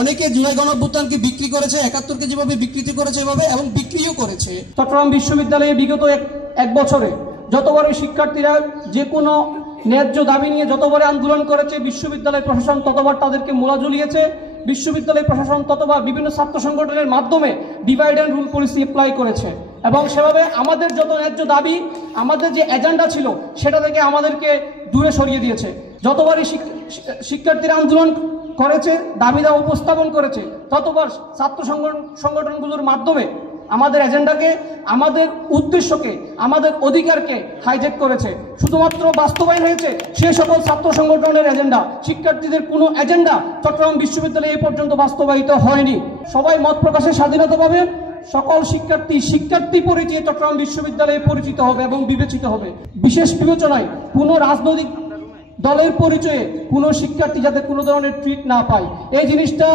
অনেকে জুলাই গণঅভ্যুত্থানকে বিক্রি করেছে, ৭১কে যেভাবে বিকৃতি করেছে এভাবে এবং বিক্রিও করেছে। চট্টগ্রাম বিশ্ববিদ্যালয়ে বিগত এক বছরে যতবারই শিক্ষার্থীরা যে কোনো ন্যায্য দাবি নিয়ে যতবারে আন্দোলন করেছে, বিশ্ববিদ্যালয় প্রশাসন ততবার তাদেরকে মোলা ঝুলিয়েছে। বিশ্ববিদ্যালয় প্রশাসন ততবার বিভিন্ন ছাত্র সংগঠনের মাধ্যমে divide and rule policy apply করেছে এবং সেভাবে আমাদের যত ন্যায্য দাবি, আমাদের যে এজেন্ডা ছিল সেটা থেকে আমাদেরকে দূরে সরিয়ে দিয়েছে। যতবারই শিক্ষার্থীরা আন্দোলন করেছে, দাবি দাওয়া উপস্থাপন করেছে, ততবার ছাত্র সংগঠনগুলোর মাধ্যমে আমাদের এজেন্ডাকে, আমাদের উদ্দেশ্যকে, আমাদের অধিকারকে হাইজ্যাক করেছে। শুধুমাত্র বাস্তবায়ন হয়েছে সে সকল ছাত্র সংগঠনের এজেন্ডা, শিক্ষার্থীদের কোনো এজেন্ডা চট্টগ্রাম বিশ্ববিদ্যালয়ে এ পর্যন্ত বাস্তবায়িত হয়নি। সবাই মত প্রকাশের স্বাধীনতা পাবে, সকল শিক্ষার্থী পরিচয়ে চট্টগ্রাম বিশ্ববিদ্যালয়ে পরিচিত হবে এবং বিবেচিত হবে। বিশেষ বিবেচনায় কোনো রাজনৈতিক দলের পরিচয়ে কোনো শিক্ষার্থী যাতে কোনো ধরনের ট্রিট না পায়, এই জিনিসটা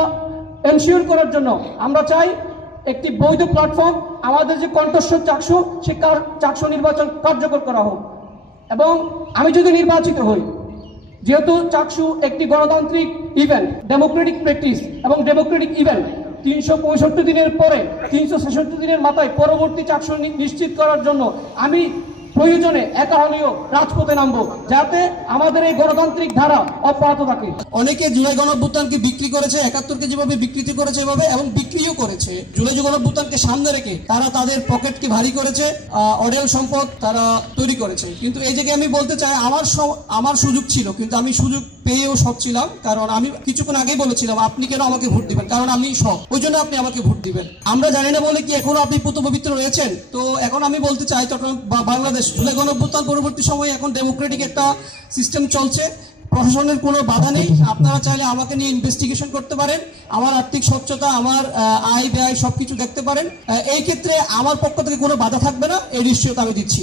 এনশিওর করার জন্য আমরা চাই একটি বৈধ প্ল্যাটফর্ম, আমাদের যে কণ্ঠস্বর চাকসু, সে চাকসু নির্বাচন কার্যকর করা হোক। এবং আমি যদি নির্বাচিত হই, যেহেতু চাকসু একটি গণতান্ত্রিক ইভেন্ট, ডেমোক্রেটিক প্র্যাকটিস এবং ডেমোক্রেটিক ইভেন্ট, ৩৬৫ দিনের পরে ৩৬৬ দিনের মাথায় পরবর্তী চাকসু নিশ্চিত করার জন্য আমি প্রয়োজনে একা হলেও রাজপথে নামবো, যাতে আমাদের এই গণতান্ত্রিক ধারা অব্যাহত থাকে। অনেকে জুলাই গণঅভ্যুত্থানকে বিক্রি করেছে, ৭১কে যেভাবে বিকৃতি করেছে এভাবে এবং বিক্রিও করেছে। জুলাই গণঅভ্যুত্থানকে সামনে রেখে তারা তাদের পকেটকে ভারী করেছে, অডেল সম্পদ তারা তৈরি করেছে। কিন্তু এই জায়গায় আমি বলতে চাই, আমার সুযোগ ছিল, কিন্তু আমি সুযোগ পেয়েও সৎ ছিলাম। কারণ আমি কিছুক্ষণ আগেই বলেছিলাম আপনি কেন আমাকে ভোট দিবেন, কারণ আমি সৎ, ওই জন্য আপনি আমাকে ভোট দিবেন। আমরা জানি না বলে কি এখনো আপনি পুতপবিত্র রয়েছেন? তো এখন আমি বলতে চাই, চট্টগ্রাম বা বাংলাদেশ জুলাই গণঅভ্যুত্থান পরবর্তী সময়ে এখন ডেমোক্রেটিক একটা সিস্টেম চলছে, প্রশাসনের কোনো বাধা নেই। আপনারা চাইলে আমাকে নিয়ে ইনভেস্টিগেশন করতে পারেন, আমার আর্থিক স্বচ্ছতা, আমার আয় ব্যয় সবকিছু দেখতে পারেন। এই ক্ষেত্রে আমার পক্ষ থেকে কোনো বাধা থাকবে না, এই নিশ্চয়তা আমি দিচ্ছি।